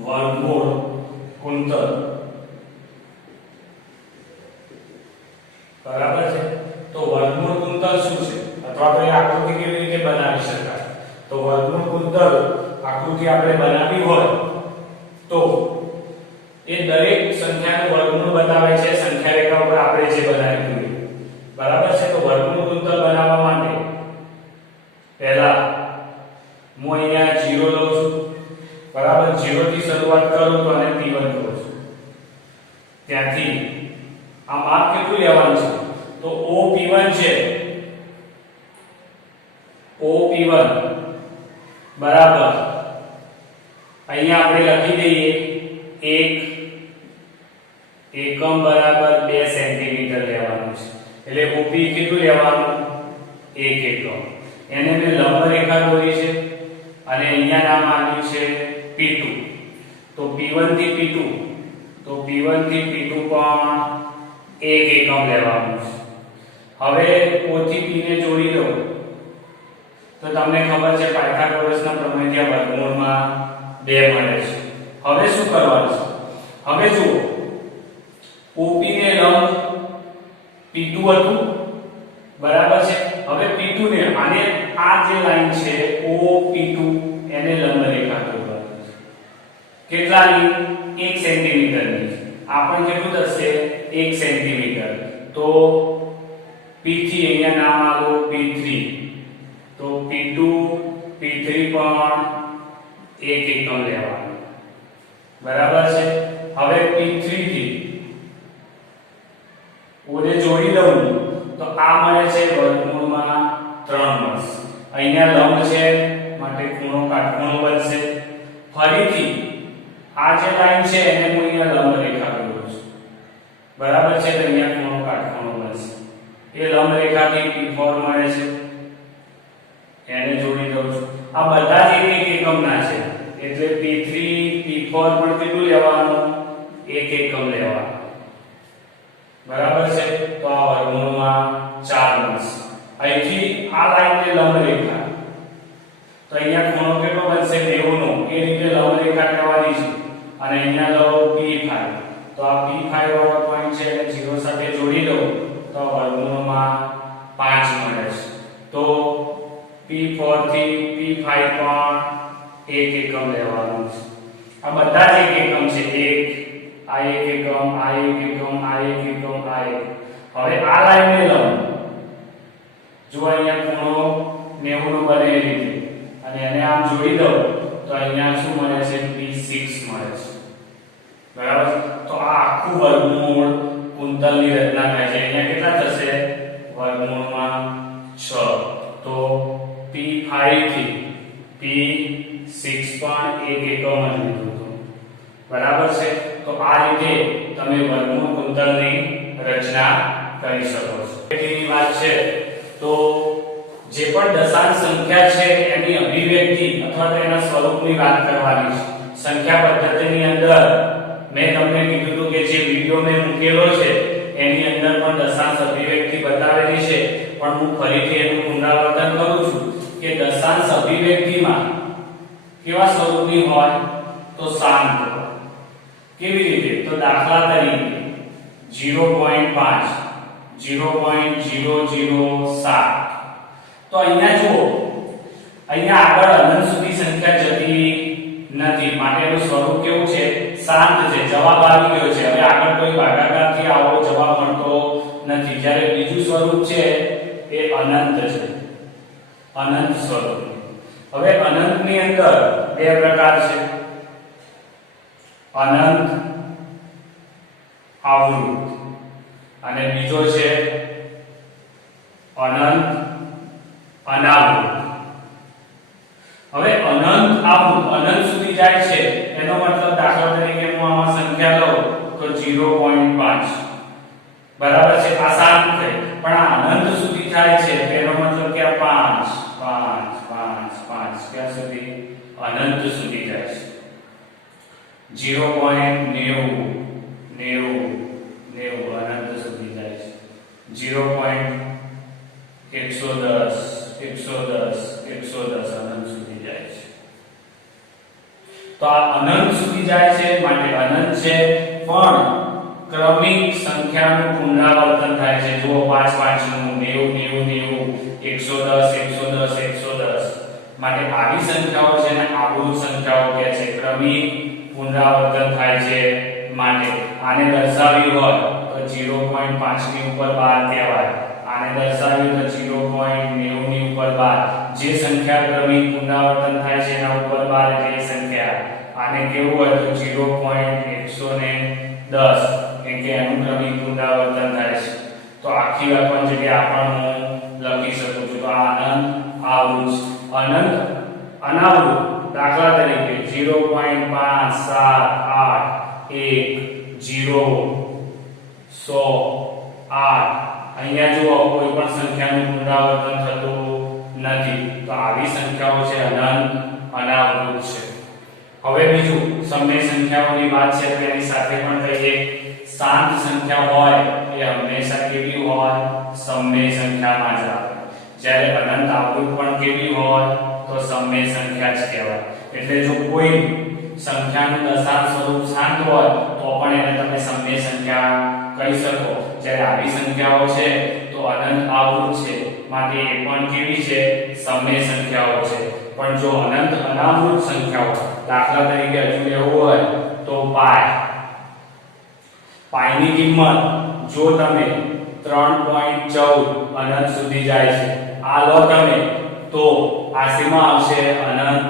વર્ગમૂળ કુંતલ બરાબર છે। તો વર્ગમૂળ કુંતલ શું છે અથવા તો એ આકૃતિ કેવી રીતે બનાવી શકાય? તો વર્ગમૂળ કુંતલ આકૃતિ આપણે બનાવી હોય તો એ દરેક સંખ્યાનું વર્ગમૂળ બતાવે છે સંખ્યા રેખા ઉપર આપણે જે બનાવ્યું છે બરાબર છે। તો વર્ગમૂળ કુંતલ બનાવવા માટે પહેલા હું અહીંયા 0 લઉં છું બરાબર। 0 થી શરૂઆત કરું તો આને p1 કહું છું। ત્યાંથી આ માપ કેટલું લેવાનું છે? તો OP1 છે, OP1 બરાબર અહીંયા આપણે લખી દઈએ 1 એકમ બરાબર 2 સેન્ટીમીટર લેવાનું છે। એટલે OP કેટલું લેવાનું? 1 એકમ। એને મેં લંબ રેખા દોરી છે અને અહીંયા નામ આપ્યું છે P2। તો P1 થી P2 તો P1 થી P2 પણ 1 એકમ લેવાનું છે। હવે O થી P ને જોડી દો તો તમને ખબર છે પાયથાગોરસના પ્રમેયથી વર્ગમૂળમાં 2 મળે છે। હવે શું કરવાનું છે? હવે જુઓ OP ને લંબ P2 હતું બરાબર છે। હવે P2 ને આને આ જે લાઈન છે OP2 એને લંબ રેખા દોરવાની છે। કેટલાની? 1 સેન્ટીમીટરની। આ પણ કેટલું થશે? 1 સેન્ટીમીટર। તો P થી અહીંયા નામ આપ્યું P3 તો P2 P3 પણ 1 એકમ લેવાનું બરાબર છે। હવે P3 થી ઓને જોડી દઉં તો આ મળે છે વર્ગમૂળમાં 3 મળશે। અહીંયા લંબ છે માટે ખૂણો કાટખૂણો બનશે। ફરીથી આ જે લાઈન છે એને હું અહીંયા લંબ રેખા દોરું છું બરાબર છે। તો અહીંયા ખૂણો કાટખૂણો બનશે। એ લંબ રેખાથી P4 મળે છે એને જોડી દઉં છું। આ બધા જ 1 એકમના છે એટલે P3 P4 પણ કેટલું લેવાનું? 1 એકમ લેવાનું બરાબર છે। તો આ વર્ગમૂળમાં 4 મળશે। અહીંથી આ લાઈનને લંબ રેખા તો અહીંયા ખૂણો કેટલો બનશે? 90 નો। એ રીતે લંબ રેખા લેવાની છે અને અહીંયા લો P5 તો આ P5 વાળો પોઈન્ટ છે એને 0 સાથે જોડી દો તો વર્ગમૂળમાં 5 મળે છે। તો P4 થી P5 પણ 1 એકમ લેવાનું છે। આ બધા જ 1 એકમ છે। 1 આ 1 એકમ આ 1 એકમ આ 1 એકમ આ 1। હવે આ લાઈનને લંબ જો અહીંયા ખૂણો 90 નો બને એ રીતે અને એને આમ જોડી દો તો અહીંયા શું મળે છે? P6 મળે છે બરાબર। તો આ આખું વર્ગમૂળ કુંતલની રચના થાય છે। અહીંયા કેટલા થશે? વર્ગમૂળમાં 6। તો P5 થી P6 પણ 1 એકમ જ લીધું હતું બરાબર છે। તો આ રીતે તમે વર્ગમૂળ કુંતલની રચના કરી શકો છો। એની વાત છે તો જે પણ દશાંશ સંખ્યા છે એની અભિવ્યક્તિ અથવા તો એના સ્વરૂપની વાત કરવાની છે। સંખ્યા પદ્ધતિની અંદર મેં તમને કીધું હતું કે જે વિડિયો મેં મૂકેલો છે એની અંદર પણ દશાંશ અભિવ્યક્તિ બતાવેલી છે પણ હું ફરીથી એનું પુનરાવર્તન કરું છું કે દશાંશ અભિવ્યક્તિમાં કેવા સ્વરૂપની હોય? તો શાંત હોય। કેવી રીતે? તો દાખલા તરીકે 0.5 0.007 તો અહીંયા જુઓ અહીંયા આગળ અનંત સુધી સંખ્યા જતી નથી માટે એનું સ્વરૂપ કેવું છે? શાંત છે। જવાબ આવી ગયો છે। હવે આગળ કોઈ ભાગાકારથી આવો જવાબ મળતો નથી। જ્યારે બીજું સ્વરૂપ છે એ અનંત છે, અનંત સ્વરૂપ। હવે અનંતની અંદર 2 પ્રકાર છે, અનંત આવૃત અને બીજો છે અનંત અનાવૃત। હવે અનંત આવૃત અનંત સુધી જાય છે એનો મતલબ દાખલા તરીકે હું આમાં સંખ્યા લઉં તો 0.5 બરાબર છે। આ શાંત થઈ પણ આ અનંત સુધી જાય છે એનો મતલબ કે આ 5 ક્યાં સુધી? અનંત સુધી જાય છે। 0.90 અનંત સુધી જાય છે। 0.110 અનંત સુધી જાય છે। તો આ અનંત સુધી જાય છે માટે અનંત છે, પણ ક્રમિક સંખ્યાનું પુનરાવર્તન થાય છે. જુઓ 5 5 નું 90 90 110 માટે આવી સંખ્યાઓ છે ને આવૃત સંખ્યાઓ કહે છે. ક્રમિક પુનરાવર્તન થાય છે માટે આને દર્શાવ્યું હોય તો 0.5 ની ઉપર 12 કહેવાય. આને દર્શાવ્યું તો 0.90 ની ઉપર 12. જે સંખ્યા ક્રમિક પુનરાવર્તન થાય છે એના ઉપર 12 એટલે એ સંખ્યા. આને કેવું હોય તો 0.110 એટલે એનું ક્રમિક પુનરાવર્તન થાય છે. તો આખી લખવાની જગ્યાએ પણ હું લખી શકું છું. તો આ અનંત આવૃત, અનંત અનાવૃત દાખલા તરીકે 0.5 7 8 1 0 100 8. અહીંયા જુઓ કોઈ પણ સંખ્યાનું પુનરાવર્તન થતું નથી. તો આવી સંખ્યાઓ છે અનંત અનાવૃત છે. હવે બીજું સમય સંખ્યાઓની વાત છે તો એની સાથે પણ કહીએ. શાંત સંખ્યા હોય એ હંમેશા કેવી હોય? સમય સંખ્યામાં જ આવે. જ્યારે અનંત આવૃત પણ કેવી હોય? તો સમય સંખ્યા જ કહેવાય. એટલે જો કોઈ સંખ્યાનું દશાંશ સ્વરૂપ શાંત હોય તો પણ એને તમે સમય સંખ્યા કહી શકો. જ્યારે આવી સંખ્યાઓ છે તો અનંત આવૃત છે માટે એ પણ કેવી છે? સમય સંખ્યાઓ છે. પણ જો અનંત અનાવૃત સંખ્યાઓ દાખલા તરીકે હજુ લેવું હોય તો પાઈ ની કિંમત જો તમે 3.14 અનંત સુધી જાય છે આ લો તમે તો આ શેમાં આવશે? અનંત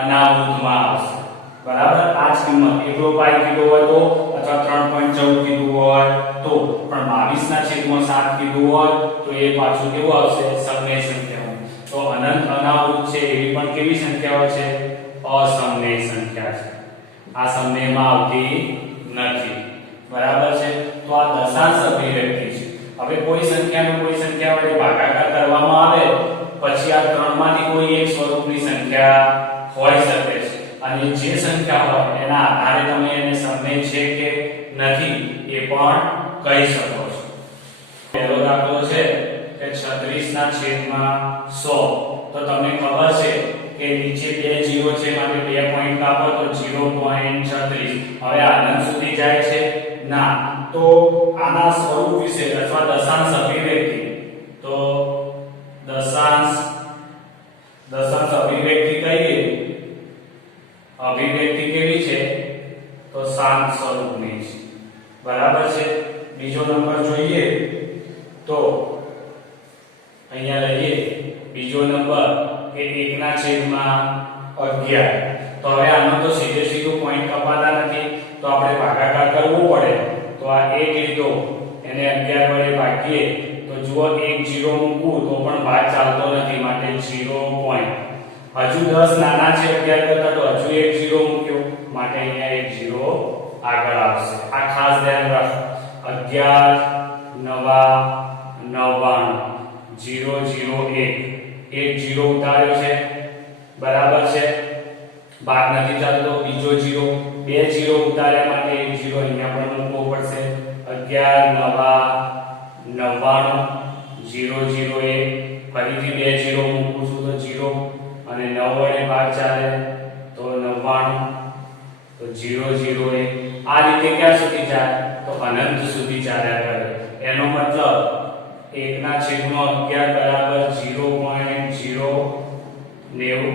અનાવૃતમાં આવશે. બરાબર? આ જ કિંમત એકલો પાઈ કીધો હોય તો અથવા 3.14 કીધું હોય તો, પણ 22/7 કીધું હોય તો એ પાછું કેવું આવશે? સમય સંખ્યાઓ. તો અનંત અનાવૃત છે એવી પણ કેવી સંખ્યાઓ છે? અસમય સંખ્યા છે. આ સમયમાં આવતી નથી. બરાબર છે? તો આ દશાંશ અભિવ્યક્તિ છે. હવે કોઈ સંખ્યાનો કોઈ સંખ્યા વડે ભાગાકાર કરવામાં આવે પછી આ ત્રણમાંથી કોઈ એક સ્વરૂપની સંખ્યા હોઈ શકે છે. અને જે સંખ્યા હોય એના આધારે તમે એને સમય છે કે નથી એ પણ કહી શકો છો. પહેલો દાખલો છે કે 36/100. તો તમને ખબર છે કે નીચે બે 0 છે માટે 2 પોઈન્ટ કાપો તો 0.36. હવે અનંત સુધી જાય છે? ના. તો આના સ્વરૂપ વિશે અથવા દશાંશ અભિવ્યક્તિ, તો દશાંશ અભિવ્યક્તિ કહીએ. અભિવ્યક્તિ કેવી છે? તો શાંત સ્વરૂપની છે. બરાબર છે? બીજો નંબર જોઈએ તો અહીંયા લઈએ બીજો નંબર કે 1/11. તો હવે આનો તો સીધું પોઈન્ટ કપાતા નથી તો આપણે ભાગાકાર કરવો પડે. તો આ 1 લીધો એને 11 વડે ભાગીએ તો જુઓ 1 0 મૂકું તો પણ ભાગ ચાલતો નથી માટે 0 પોઈન્ટ. હજુ 10 નાના છે 11 કરતા તો હજુ 1 0 મૂક્યો માટે અહીંયા 1 0 આગળ આવશે. આ ખાસ ધ્યાન રાખો. 11 9 99 0 0 1 1 0 ઉતાર્યો છે. બરાબર છે? ભાગ નથી ચાલતો. બીજો 0 બે 0 ઉતાર્યા માટે 1 0 અહીંયા પણ મૂકવો પડશે. 11 9 99 0 0 1 ફરીથી બે 0 મૂકું છું તો 0 અને 9 વડે ભાગ ચાલે તો 99 તો 0 0 1. આ રીતે ક્યાં સુધી જાય? તો અનંત સુધી ચાલ્યા કરે. એનો મતલબ 1/11 0.090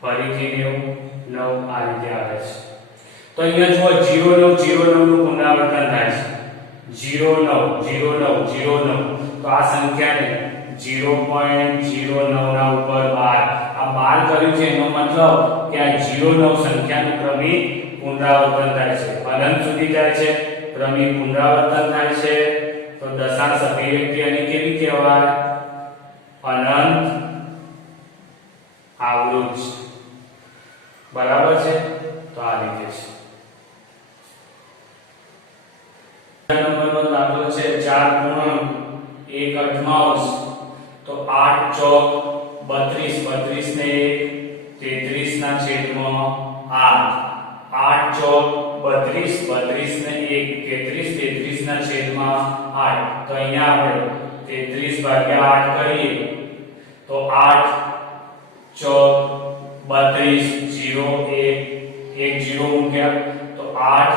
ફરીથી 90 9 આ રીતે આવે છે. તો અહીંયા જુઓ 0 9 0 9 નું પુનરાવર્તન થાય છે. 0 9 0 9 0 9. તો આ સંખ્યાને 0.09 ના ઉપર 12 આ 12 કર્યું છે એનો મતલબ કે આ 09 સંખ્યાનું ક્રમિક પુનરાવર્તન થાય છે. અનંત સુધી જાય છે, ક્રમિક પુનરાવર્તન થાય છે. તો દશાંશ અભિવ્યક્તિ અને કેવી કહેવાય? અનંત આવૃત. બરાબર છે? તો આ રીતે છે. નંબરનો દાખલો છે 4.1/8. તો 8 ચોક 32 ને 33/8. 8 ચોક 32 ને 33/8. તો અહીંયા આપણે 33/8 કરીએ તો 8 ચોક 32 0 1 0 મૂક્યા તો 8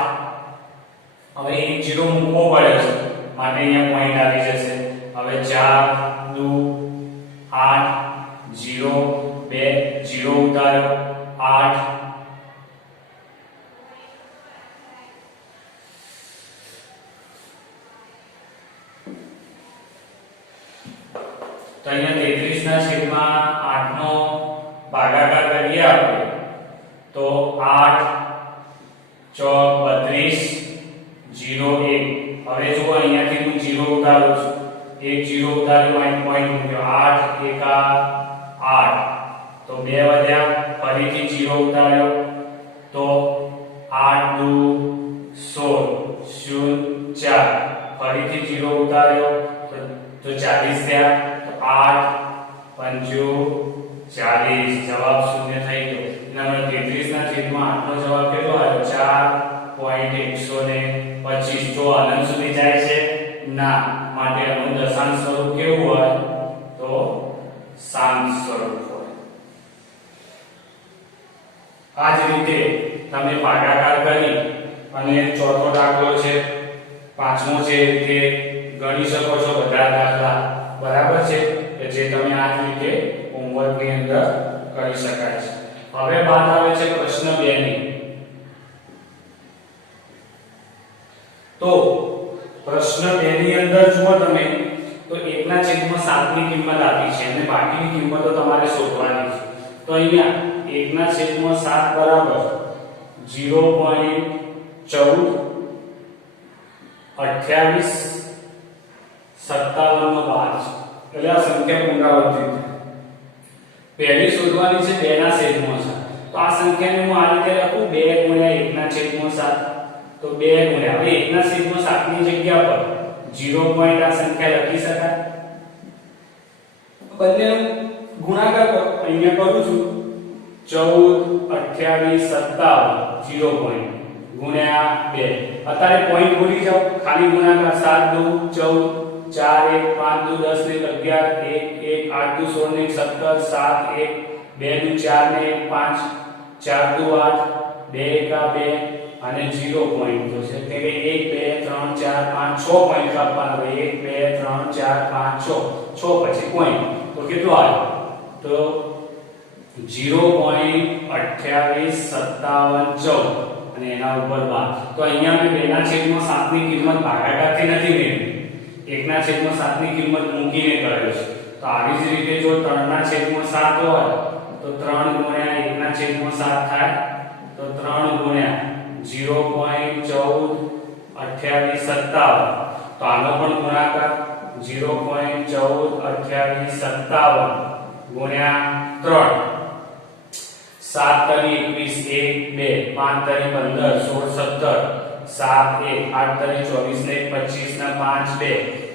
હવે 1 0 મૂકવો પડે છે માટે અહીંયા પોઈન્ટ આવી જશે હવે 4 2 8 0 2 0 ઉતાર્યો 8 તો અહીંયા 33 ના છેદમાં 8 નો ભાગાકાર કરીએ આપણે તો 8 ચોક 32 0 1 હવે જો અહીંયાથી હું 0 ઉતારું છું 1 0 ઉતાર્યો અહીં પોઈન્ટ મૂક્યો 8 એકા 8 તો 2 વધ્યા ફરીથી 0 ઉતાર્યો તો 8 2 16 0 4 ફરીથી 0 ઉતાર્યો તો 40 થયા 8 5 40 જવાબ શૂન્ય થઈ ગયો નંબર 33 ના છેદમાં 8 નો જવાબ કેટલો આવ્યો 4.125 તો અનંત સુધી જાય છે ના માટે આનું દશાંશ સ્વરૂપ કેવું હોય તો શાંત સ્વરૂપ હોય આ જ રીતે તમે ભાગાકાર કરી અને ચોથો દાખલો છે પાંચમો છે તે ગણી શકો છો બધા દાખલા બરાબર છે કે જે તમે આ રીતે હોમવર્ક ની અંદર કરી શકાય છે હવે વાત આવે છે પ્રશ્ન 2 ની તો પ્રશ્ન 2 ની અંદર જુઓ તમે તો 1/7 ની કિંમત આપી છે અને બાકીની કિંમતો તમારે શોધવાની છે તો અહીંયા 1/7 બરાબર 0.14 28 57 નો 12 એટલે આ સંખ્યા પુનરાવર્તિત પહેલી શોધવાની છે 2 ના છેદમાં 7 તો આ સંખ્યાને હું આ રીતે લખું 2 ગુણ્યા 1/7 તો 2 ગુણ્યા હવે 1/7 ની જગ્યા પર 0 પોઈન્ટ આ સંખ્યા લખી શકાય બંને ગુણાકાર અહીંયા કરું છું 14 28 57 0 પોઈન્ટ ગુણ્યા 2 અત્યારે પોઈન્ટ ભૂલી જાઓ ખાલી ગુણાકાર 7 2 14 5 2 10 ને 11 1 8 2 16 ને 17 7 1 2 2 4 ને 5 4 2 8 2 એકા 2 અને 0 પોઈન્ટ તો છે કે 1 2 3 4 5 6 પોઈન્ટ આપવાનો 1 2 3 4 5 6 પછી પોઈન્ટ તો કેટલો આવ્યો તો 0.285714 અને એના ઉપર 12 તો અહીંયા મેં 2/7 ની કિંમત ભાગાકારથી નથી મેળવી 1/7 ની કિંમત મૂકીને કર્યો છે તો આવી જ રીતે જો 3/7 હોય તો 3 ગુણ્યા 1/7 થાય તો 3 ગુણ્યા 0.142857 તો આનો પણ ગુણાકાર 0.142857 ગુણ્યા 3 7 તરી 21 1 2 5 તરી 15 16 17 7 1 8 તરી 24 ને 25 ના 5 2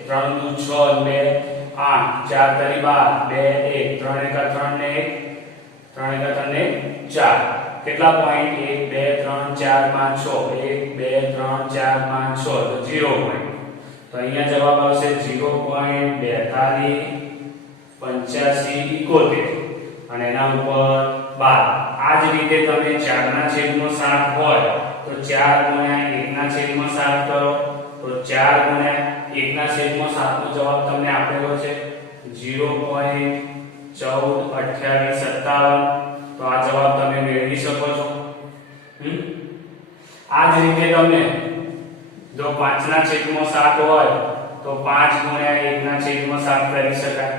3 6 2 8 4 તરી 12 2 1 3 એકા 3 ને 1 3 એકા 3 ને 4 કેટલા પોઈન્ટ 1 2 3 4 5 6 1 2 3 4 5 6 તો 0 પોઈન્ટ તો અહીંયા જવાબ આવશે 0.428571 અને એના ઉપર 12 આ જ રીતે તમે 4/7 હોય તો 4 ગુણ્યા 1/7 કરો તો 4 ગુણ્યા 1/7 નો જવાબ તમને આપેલો છે 0.142857 તો આ જવાબ તમે મેળવી શકો છો આ જ રીતે તમે જો 5/7 હોય તો 5 ગુણ્યા 1/7 કરી શકાય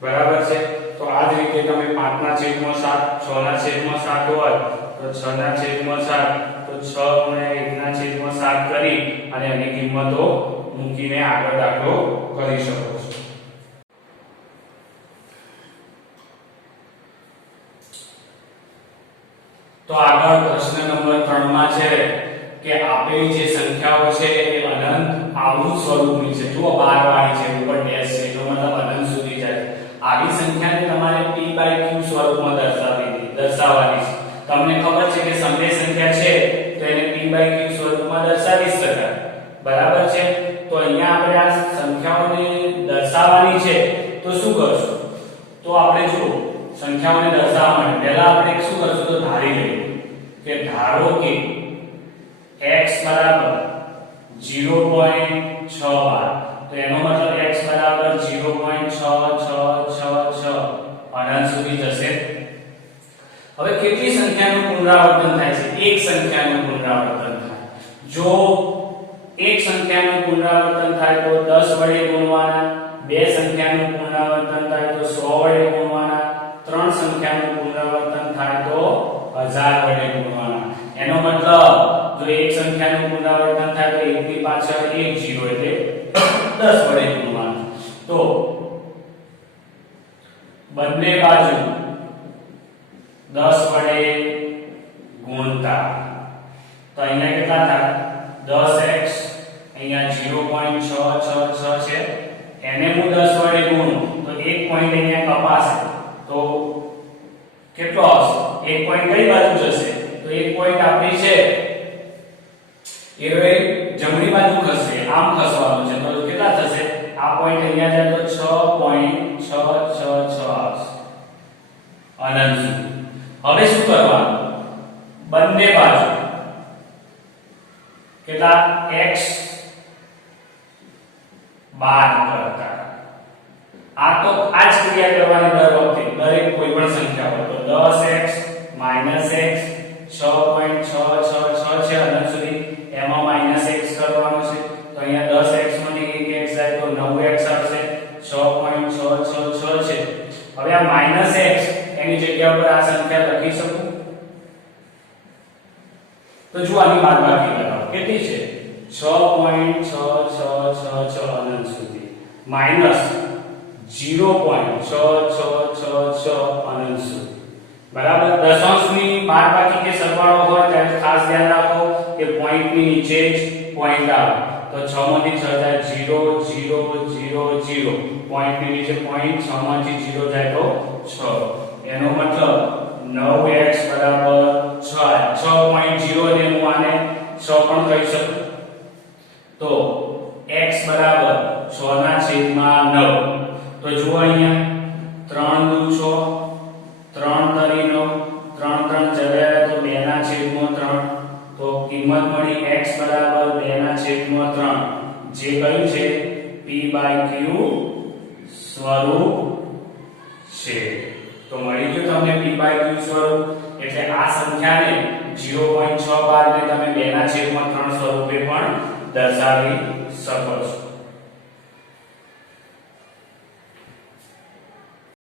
બરાબર છે તો આ જ રીતે તમે 5/7 6/7 હોય તો 6/7 તો 6 ગુણ્યા 1/7 કરી અને એની કિંમતો મૂકીને આગળ દાખલો કરી શકો છો તો આગળ પ્રશ્ન નંબર 3 માં છે કે આપેલી જે સંખ્યાઓ છે એ અનંત આવૃત સ્વરૂપની છે જો 12 વાળી છે ઉપર ડેશ છે એનો મતલબ અનંત સુધી જાય આવી સંખ્યાને તમારે p/q સ્વરૂપમાં દર્શાવવાની છે તમને ખબર છે કે સમય સંખ્યા છે તો એને p/q સ્વરૂપમાં દર્શાવી શકાય બરાબર છે તો અહીંયા આપણે આ સંખ્યાઓને દર્શાવવાની છે તો શું કરશું તો આપણે જો સંખ્યાઓને દર્શાવવા માટે પહેલા આપણે શું કરશું તો ધારી લઈએ કે ધારો કે x બરાબર 0.6 બાર, તો એનો મતલબ x બરાબર 0.6666 અનંત સુધી જશે. હવે કેટલી સંખ્યાનું પુનરાવર્તન થાય છે? એક સંખ્યાનું પુનરાવર્તન થાય. જો એક સંખ્યાનું પુનરાવર્તન થાય તો 10 વડે ગુણવાના, બે સંખ્યાનું પુનરાવર્તન થાય તો 100 વડે ગુણવાના, ત્રણ સંખ્યાનું પુનરાવર્તન થાય તો 1000 વડે ગુણવાના. એનો મતલબ જો એક સંખ્યાનું પુનરાવર્તન થાય તો એકની પાછળ એક 0 એટલે 10 વડે ગુણવાનું. તો બંને બાજુ 10 વડે ગુણતા તો અહીંયા કેટલા થાય? 10x, અહીંયા 0.666 છે, એને હું 10 વડે ગુણું તો એક પોઈન્ટ અહીંયા કપાશે, તો કેટલો આવશે? એક પોઈન્ટ કઈ બાજુ જશે? તો એક પોઈન્ટ આપણી છે એ જમણી બાજુ ખસશે, આમ ખસવાનું છે, તો કેટલા થશે? આ પોઈન્ટ અહીંયા જાય તો 6.666 આવશે અનંત સુધી. હવે શું કરવાનું? બંને બાજુ કેટલા x બાદ કરતા. આ તો આ જ ક્રિયા કરવાની દર વખતે, દરેક કોઈ પણ સંખ્યા હોય તો 10x - x 6.666 છે અનંત સુધી, એમાં -x કરવાનો છે. તો અહીંયા 10x માંથી 1x જાય તો 9x આવશે. 6.666 છે. હવે આ -x એની જગ્યા પર આ સંખ્યા લખી શકું તો જો આની બાદબાકી લગાવો. કેટલી છે? 6.6666 અનંત સુધી માઈનસ 0.6666 અનંત સુધી. બરાબર. દશાંશની બાદબાકી કે સરવાળો હોય ત્યારે ખાસ ધ્યાન રાખો કે પોઈન્ટની નીચે જ પોઈન્ટ આવે. તો 6 માંથી 6 જાય 0 0 0 0, પોઈન્ટની નીચે પોઈન્ટ, 6 માંથી 0 જાય તો 6. એનો મતલબ 9x બરાબર 6.0 ને હું આને 6 પણ કહી શકું. તો x બરાબર 6/9. તો જુઓ અહીંયા 3 દુ 6, 3 તરી 9, 3 3 ચડ્યા તો 2/3. તો કિંમત મળી x બરાબર 2/3, જે કયું છે? p/q સ્વરૂપ છે. તો મળી ગયું તમને p/q સ્વરૂપ. એટલે આ સંખ્યાને 0.6 બાર ને તમે 2/3 સ્વરૂપે પણ દર્શાવી શકો છો.